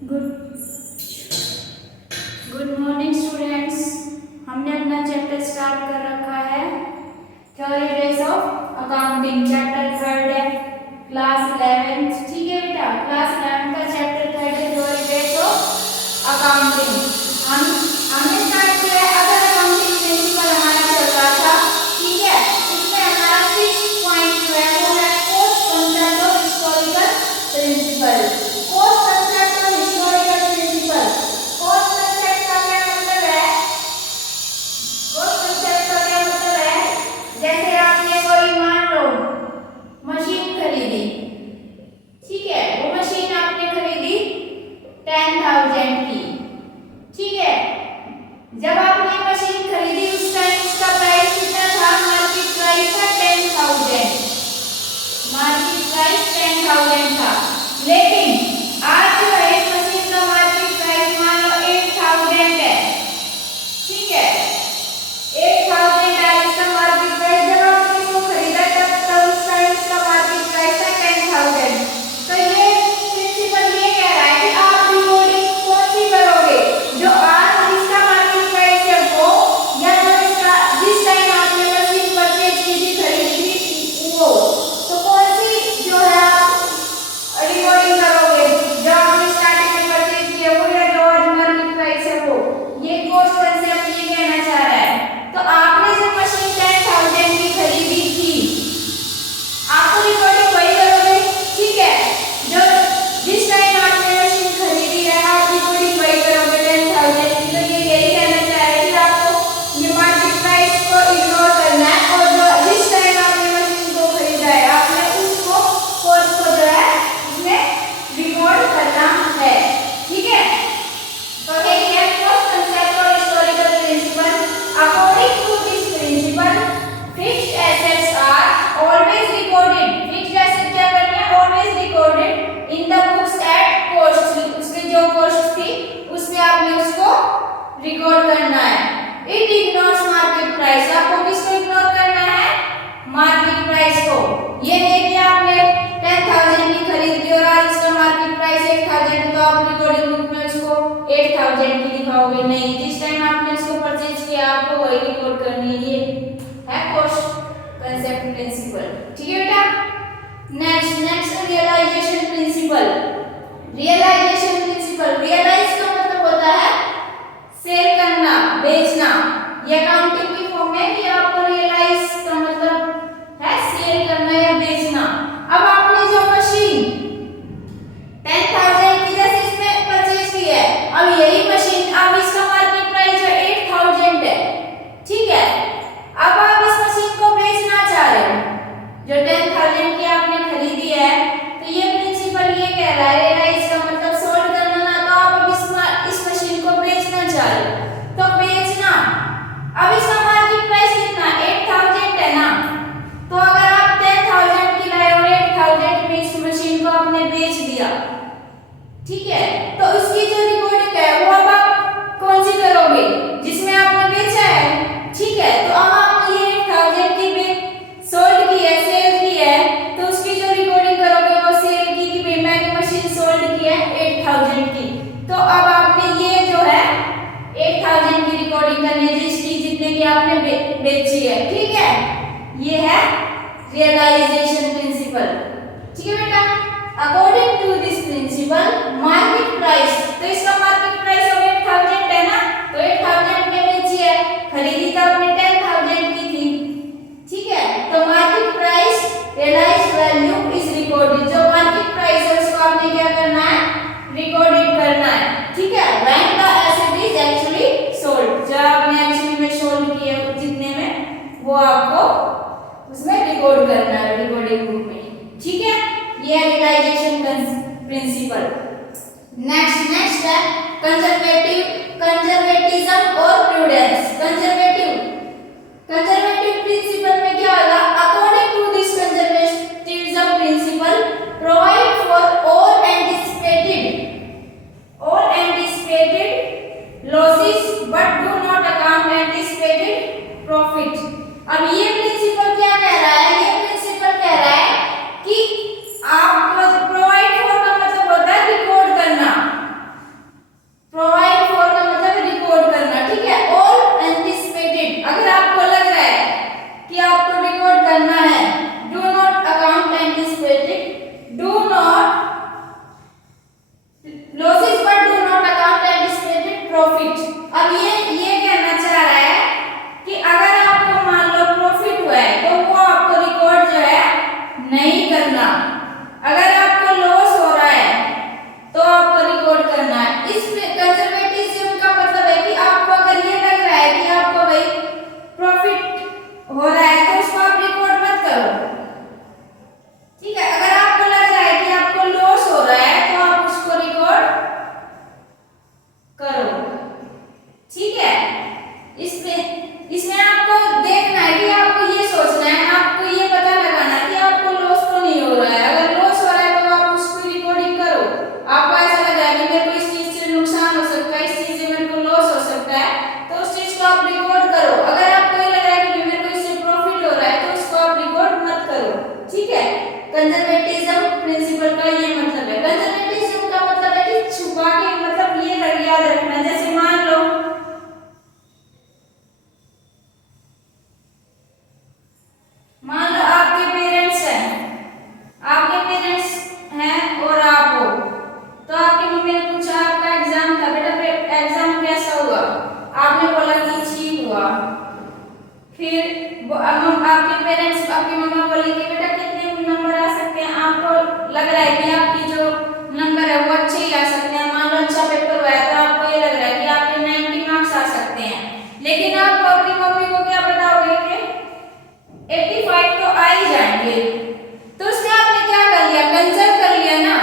Good good morning students. हमने अपना chapter start कर रखा है theory base of accounting. Chapter third है, क्लास 11th। ठीक है बेटा, क्लास 11th का चैप्टर थर्ड है थ्योरी बेस ऑफ अकाउंटिंग। हमने स्टार्ट किया है अदर अकाउंटिंग प्रिंसिपल हमारा चल रहा था। ठीक है, इसमें हमारा 6 पॉइंट जो है वो है कोस्ट कंसेप्ट और हिस्टोरिकल प्रिंसिपल। कोस्ट कंसेप्ट और हिस्टोरिकल प्रिंसिपल। कोस्ट कंसेप्ट का क्या मतलब है? कोस्ट कंसेप्ट का क्या मतलब है? जैसे आपने कोई मान लो मशीन खरीदी, ठीक है, वो मशीन आपने खरीदी 10,000 की। ठीक है, जब आपने मशीन खरीदी उस टाइम इसका प्राइस कितना था? मार्केट प्राइस था 10,000। मार्केट प्राइस 10,000 था। लेकिन आज जो है इस मशीन का मार्केट प्राइस मान लो 8,000 है। ठीक है, 8,000 है इसका मार्केट प्राइस। जब आपने इसको खरीदा तब उस टाइम इसका मार्केट प्राइस था 10,000। तो ये प्रिंसिपल ये कह रहा है कि आप रिकॉर्डिंग कौन सी करोगे, जो आज इसका मार्केट प्राइस है वो, या जो इसका जिस टाइम आपने मशीन परचेज की थी, खरीदी थी वो। तो कौन सी जो है आप रिकॉर्डिंग करोगे, जो आपने स्टार्टिंग में परचेज किया वो, या जो आज मार्केट प्राइस है वो। ये कोस्ट कंसेप्ट ये कहना चाह रहा है। तो आपने जो मशीन 10,000 की खरीदी थी, आप तो रिकॉर्डिंग वही करोगे। ठीक है, जो जिस टाइम आपने मशीन खरीदी है आप रिकॉर्डिंग वही करोगे 10,000 की। तो ये यही कहना चाह रहा है कि आपको ये मार्केट प्राइस को इग्नोर करना है, और जो जिस टाइम आपने मशीन को खरीदा है आपने उसको कोस्ट को जो है उसमें रिकॉर्ड करना है। ठीक है, तो यही है कोस्ट कंसेप्ट और historical principle. According to this principle, fixed assets are always recorded. Fixed asset क्या करनी है? Always recorded in the books at cost. उसकी जो कॉस्ट थी उसमें आपने उसको रिकॉर्ड करना है। It ignores market price. आपको किसको इग्नोर करना है? मार्केट प्राइस को। ये नहीं कि आपने 10,000 की खरीद ली और आज इसका मार्केट प्राइस 8,000 है तो आप रिकॉर्डिंग बुक में उसको 8,000 की लिखाओगे। नहीं, जिस टाइम आपने इसको परचेज किया आपको वही रिकॉर्ड करनी है। ये है कोस्ट कंसेप्ट प्रिंसिपल। ठीक है बेटा, next realisation principle. Realisation principle, realise का मतलब होता है सेल करना, बेचना। ये अकाउंटिंग की फॉर्म है कि आपको रियलाइज का मतलब है सेल करना या बेचना। अब आपने जो मशीन 10,000 की जैसे इसमें परचेज की है, अब यही मशीन अब इसका मार्केट प्राइस जो 8,000 है। ठीक है, अब आप इस मशीन को बेचना चाह रहे हो जो 10,000 की आपने खरीदी है। तो ये प्रिंसिपल ये कह रहा है रियलाइज का मतलब सोल्ड करना ना। तो आप अब इस मशीन को बेचना चाह रहे हो तो बेचना। अब इसका मार्केट प्राइस कितना? 8,000 है ना। तो अगर आप 10,000 की लाए और 8,000 में इस मशीन को आपने बेच दिया, ठीक है, तो उसकी जो रिकॉर्डिंग है वो अब आप कौन सी करोगे? जिसमें आपने बेचा है। ठीक है, तो अब आप ये 8,000 की सोल्ड की है, सेल की है, तो उसकी जो रिकॉर्डिंग करोगे वो सेल की कि भाई मैंने मशीन सोल्ड की है 8,000 की। तो अब आपने ये जो है 8,000 की रिकॉर्डिंग करनी है जिसकी जितने की आपने बेची है। ठीक है, ये है रियलाइजेशन प्रिंसिपल। ठीक है बेटा, according to this principle market price, तो इसका मार्केट प्राइस अब 8,000 है ना, तो 8,000 में बेची है, खरीदी तो आपने 10,000 की थी। ठीक है, तो market price realised value is recorded. जो मार्केट प्राइस है उसको आपने क्या करना है? रिकॉर्डेड करना है। ठीक है, when the asset is actually sold, जब आपने एक्चुअली में सोल्ड किया जितने में वो आपको उसमें रिकॉर्ड करना है रिकॉर्डिंग बुक में। ठीक है, ये रियलाइजेशन प्रिंसिपल। नेक्स्ट है कंजर्वेटिज्म और प्रूडेंस। कंजर्वेटिव प्रिंसिपल में क्या होगा? According to this conservatism principle provide for all anticipated losses but do not account anticipated profit. अब ये प्रिंसिपल क्या कह रहा है? ये प्रिंसिपल कह रहा है कि आप प्रोवाइड फॉर का मतलब होता है रिकॉर्ड करना। आपको ऐसा लग रहा है कि मेरे को इस चीज से नुकसान हो सकता है, इस चीज से मेरे को लॉस हो सकता है, तो उस चीज को आप रिकॉर्ड करो। अगर आपको ये लग रहा है कि मेरे को इससे प्रॉफिट हो रहा है तो उसको आप रिकॉर्ड मत करो, ठीक है। कंजर्वेटिज्म प्रिंसिपल का ये मतलब है। कंजर्वेटिज्म का मतलब है कि छुपा के, मतलब ये याद रखना, जैसे मान लो आपके पेरेंट्स हैं और आप हो, तो आपकी मम्मी ने पूछा आपका एग्जाम था, बेटा एग्जाम कैसा हुआ, आपने बोला कि ठीक हुआ। फिर आपके पेरेंट्स, आपकी मम्मा बोली कि बेटा कितने नंबर आ सकते हैं, आपको लग रहा है कि आपकी जो नंबर है वो अच्छे ही आ सकते हैं, मान लो अच्छा पेपर हुआ है तो आपको ये लग रहा है कि आपके 90 मार्क्स आ सकते हैं, लेकिन आप अपनी मम्मी को क्या बताओगे कि 85 तो आ ही जाएंगे, तो उसने आपने क्या कर लिया, कंजर्व कर लिया ना,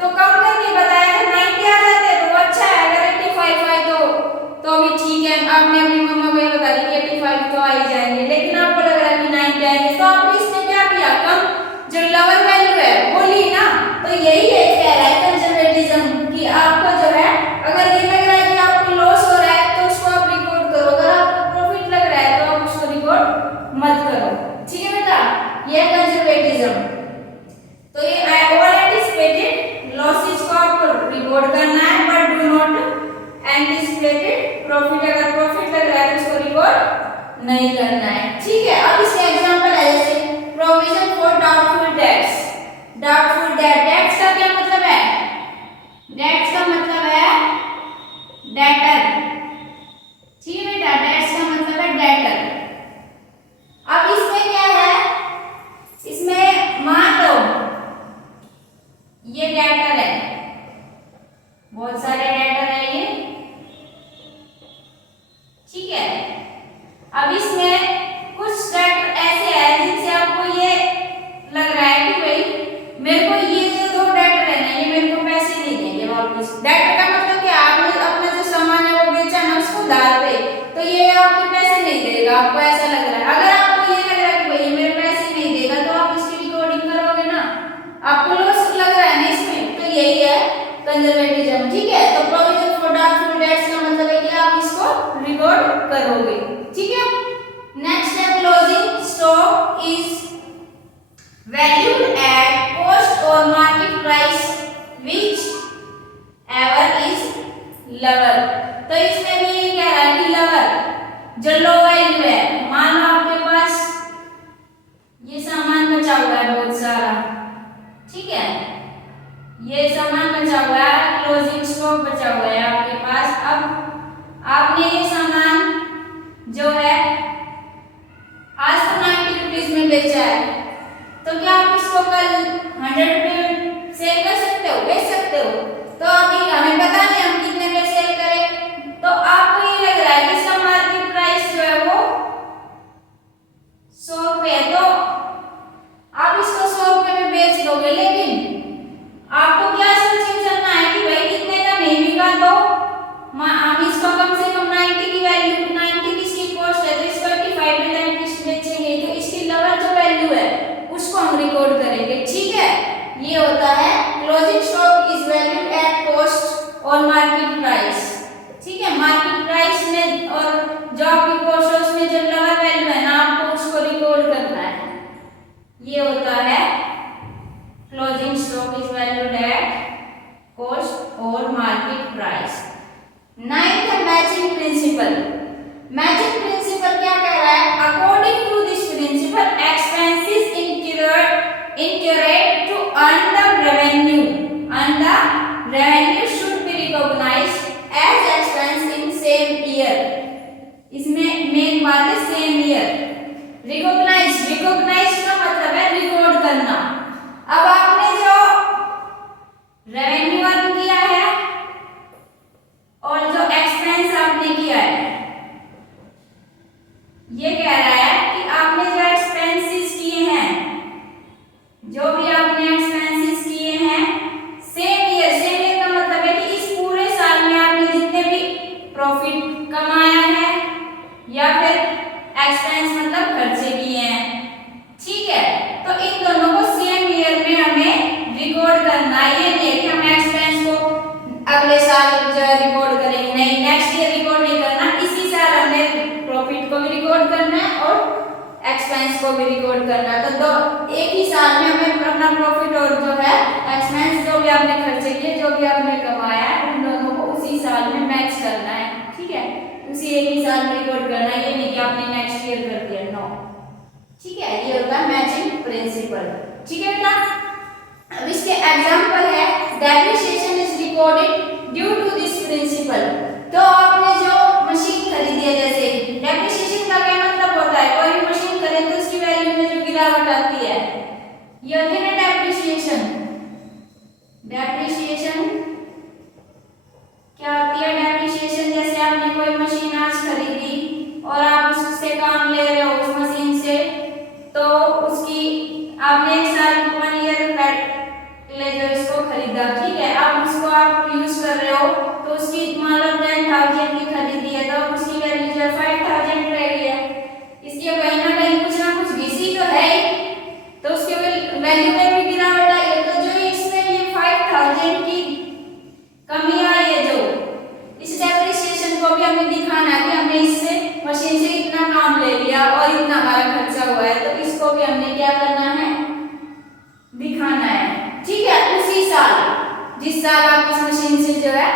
तो कम करके बताया कि 90 आ जाते तो अच्छा है, अगर 85 आए तो भी ठीक है। आपने अपनी मम्मा को ये बता दिया कि 85 तो आ ही जाएंगे, लेकिन आपको लग रहा है कि 90 आएंगे, तो आपने इसने क्या किया, कम जो लोअर वैल्यू है वो ली ना। तो यही है, कह रहा है कंजर्वेटिज्म कि आपको जो है, अगर ये लग रहा है कि आपको लॉस हो रहा है तो उसको आप रिकॉर्ड करो, अगर आपको प्रॉफिट लग रहा है तो आप उसको रिकॉर्ड मत करो, ठीक है बेटा। ये कंजर्वेटिज्म, तो ये ओवर एंटिसिपेटेड लॉसेस को आपको रिकॉर्ड करना है, but do not anticipated profit, अगर प्रॉफिट लग रहा है तो उसको रिकॉर्ड नहीं करना है, ठीक है। अब इसके एग्जांपल है, जैसे provision for doubtful debts. Doubtful debts का क्या मतलब है, डेट्स का मतलब है डेटर, ठीक है बेटा, डेट्स का मतलब है डेटर। अब इसमें क्या है, इसमें मान लो ये डेटर है, बहुत सारे डेटर है ये, ठीक है। अब इसमें कुछ डेटर ऐसे हैं जिनसे आपको ये लग रहा है कि भाई मेरे को ये जो दो डेटर है ना, ये मेरे को पैसे नहीं देंगे वापस। डेटर का मतलब क्या, आपने अपना जो सामान है वो बेचा ना उसको उधार पे, तो ये आपके पैसे नहीं देगा, आपको ऐसा लग रहा है। अगर आपको ये लग रहा है कि भाई मेरे पैसे नहीं देगा, तो आप इसकी रिकॉर्डिंग करोगे ना, आपको लॉस लग रहा है ना इसमें, तो यही है कंजर्वेटिज्म, ठीक है। तो प्रोविजन फॉर डाउटफुल डेट्स का मतलब है कि आप इसको रिकॉर्ड करोगे, ठीक है। नेक्स्ट है closing stock is valued at cost or market price which ever is lower। तो इसमें भी ये कह रहा है कि lower जो लो वैल्यू है, मान लो आपके पास ये सामान बचा हुआ है बहुत सारा, ठीक है, ये सामान बचा हुआ है, क्लोजिंग स्टॉक बचा हुआ है आपके पास। अब आपने ये सामान जो है आज तो 90 रुपीज में बेचा है, तो क्या आप इसको कल 100 रुपए में सेल कर सकते हो, बेच सकते हो? तो अभी हमें पता नहीं हम कितने में सेल करें, तो आपको ये लग रहा है कि इसका मार्केट प्राइस जो है वो 100 रुपए है, तो आप इसको 100 रुपए में बेच दोगे, लेकिन आपको क्या सोच के चलना है कि भाई कितने का नहीं बिका, तो हम इसको कम से कम 90 की वैल्यू, 90 की इसकी कॉस्ट है, तो इसको 85 में एटलीस्ट बेचेंगे, तो इसकी लोअर जो वैल्यू है उसको हम रिकॉर्ड करेंगे, ठीक है। ये होता है closing stock is valued at cost और मार्केट प्राइस, ठीक है। मार्केट प्राइस में और जो आपकी कॉस्ट है उसमें जो लोअर वैल्यू है ना, आपको उसको रिकॉर्ड करना है, ये होता है closing stock is valued at cost और मार्केट प्राइस। नाइन्थ है मैचिंग प्रिंसिपल। मैचिंग प्रिंसिपल क्या कह रहा है, according to this principle expenses incurred to earn the revenue should be recognized as expense in same year। इसमें main बात है same year. Recognise का मतलब है रिकॉर्ड करना। अब आपने जो रेवेन्यू अर्न किया है और जो एक्सपेंस आपने किया है, ये कह रहा है कि आपने जो एक्सपेंसेस किए हैं, जो भी आपने एक्सपेंसेस किए हैं सेम ईयर का मतलब है कि इस पूरे साल में आपने जितने भी प्रॉफिट कमाया है या फिर एक्सपेंस मतलब खर्चे किए हैं, ठीक है, तो इन दोनों को सेम ईयर में हमें रिकॉर्ड करना है। ये नहीं कि हम एक्सपेंस को भी रिकॉर्ड करना है। तो दो एक ही साल में हमें अपना प्रॉफिट और जो है एक्सपेंस जो भी आपने खर्चे किए, जो भी आपने कमाया है, उन दोनों को उसी साल में मैच करना है। ठीक है, उसी एक ही साल में रिकॉर्ड करना है, ये नहीं कि आपने नेक्स्ट ईयर कर दिया, नो। ठीक है, ये होता है मैचिंग प्रिंसिपल। ठीक है बेटा, अब इसके एग्जांपल है depreciation is recorded due to this principle. तो आपने जो मशीन खरीदी है, जैसे डेप्रिसिएशन का क्या मतलब होता है, कोई भी मशीन खरीदे तो उसकी वैल्यू में जो गिरावट आती है, ये होती है ना डेप्रिसिएशन। डेप्रिसिएशन क्या होती है? डेप्रिसिएशन जैसे आपने कोई मशीन आज खरीदी और आप उससे काम ले रहे हो उस मशीन से, तो उसकी आपने एक साल 1 ईयर ले जो इसको खरीदा, ठीक है, अब उसको आप यूज कर रहे हो, तो उसकी मान लो 10,000 की खरीदी है, तो उसकी वैल्यू जो 5,000 रह गई है। इसकी कहीं ना कहीं कुछ ना कुछ घिसी तो है, तो उसके वैल्यू में भी गिरावट आई है। तो जो इसमें ये 5,000 की कमी आई है, जो इस डेप्रिसिएशन को भी हमें दिखाना है कि हमने इससे मशीन से इतना काम ले लिया और इतना हमारा खर्चा हुआ है, तो इसको भी हमने क्या करना है, दिखाना है। ठीक है, उसी साल जिस साल आप इस मशीन से जो है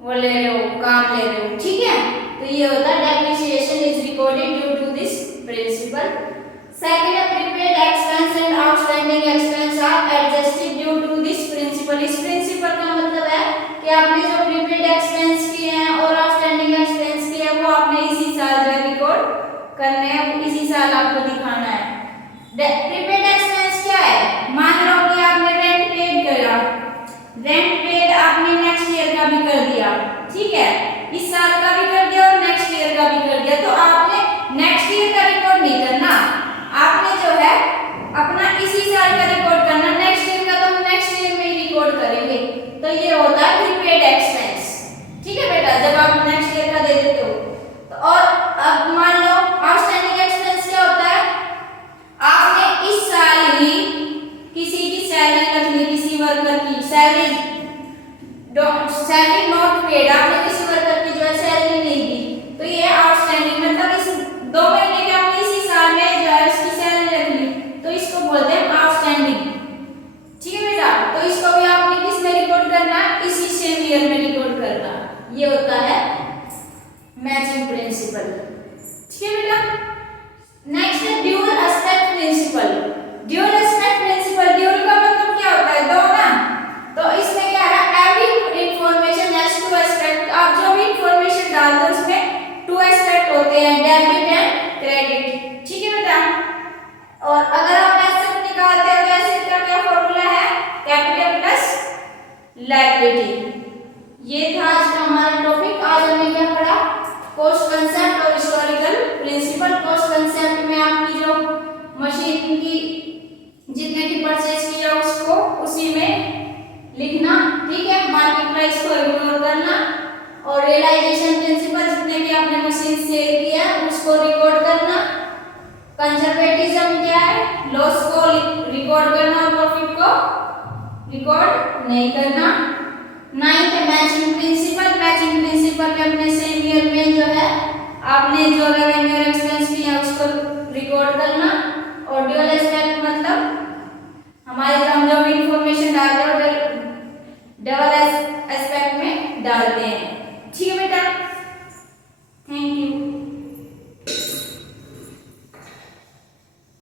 वो ले रहे हो, काम ले रहे हो। ठीक है, तो ये होता है depreciation is recorded due to this principle. Second है prepaid expense and outstanding expense are adjusted due to this principle. इस प्रिंसिपल का मतलब है कि आपने जो प्रीपेड एक्सपेंस किए हैं और आउटस्टैंडिंग एक्सपेंस किए हैं, वो आपने इसी साल जो रिकॉर्ड करने हैं, इसी साल आपको दिखाना है। प्रीपेड एक्सपेंस क्या है? मान लो कि आपने रेंट पेड करा, रेंट पेड आपने नेक्स्ट ईयर का भी कर दिया, ठीक है, इस साल का भी कर दिया और नेक्स्ट ईयर का भी कर दिया, तो आपने नेक्स्ट ईयर का रिकॉर्ड नहीं करना, आपने जो है अपना इसी साल का रिकॉर्ड करना। नेक्स्ट ईयर का तो हम नेक्स्ट ईयर में ही रिकॉर्ड करेंगे। तो ये होता है प्रीपेड एक्सपेंस। ठीक है बेटा, जब आप नेक्स्ट ईयर का दे देते हो तो। और अब मान लो आउटस्टैंडिंग एक्सपेंस क्या होता है, आपने इस साल ही किसी की सैलरी रख ली, किसी वर्कर की सैलरी नॉट पेड, आपने किसी वर्कर की जो है सैलरी नहीं दी, तो ये आउटस्टैंडिंग, मतलब इस 2 महीने के आपने इसी साल में जो है उसकी सैलरी रख ली, तो इसको बोलते हैं आउटस्टैंडिंग। ठीक है बेटा, तो इसको भी आपने किस में रिकॉर्ड करना है, इसी सेम ईयर में रिकॉर्ड करना। ये होता है मैचिंग प्रिंसिपल। ठीक है बेटा, नेक्स्ट है dual aspect principle. Dual aspect principle, dual का मतलब क्या होता है, दो ना, तो इसमें क्या है, एवरी इंफॉर्मेशन हैज 2 एस्पेक्ट। आप जो भी इंफॉर्मेशन डालते हो उसमें 2 एस्पेक्ट होते हैं, डेबिट एंड क्रेडिट। ठीक है बेटा, और अगर आप एसेट निकालते हो तो एसेट का क्या फॉर्मूला है, कैपिटल प्लस लायबिलिटी। ये था आज का हमारा टॉपिक। आज हमने क्या पढ़ा, कॉस्ट कंसेप्ट और हिस्टोरिकल प्रिंसिपल। कॉस्ट कंसेप्ट में आपकी जो मशीन की जितने की परचेज किया उसको उसी में लिखना, ठीक है, मार्केट प्राइस को इग्नोर करना, और रियलाइजेशन प्रिंसिपल जितने की आपने मशीन सेल किया उसको रिकॉर्ड करना। कंजर्वेटिज्म क्या है, लॉस को रिकॉर्ड करना और प्रॉफिट को रिकॉर्ड नहीं करना। 9th है मैचिंग प्रिंसिपल। मैचिंग प्रिंसिपल में अपने सेम ईयर में जो है आपने जो रेवेन्यू और एक्सपेंस किया उसको रिकॉर्ड करना। और ड्यूअल एस्पेक्ट मतलब हमारे हम जो भी इंफॉर्मेशन डालते हैं डबल एस्पेक्ट में डालते हैं। ठीक है बेटा।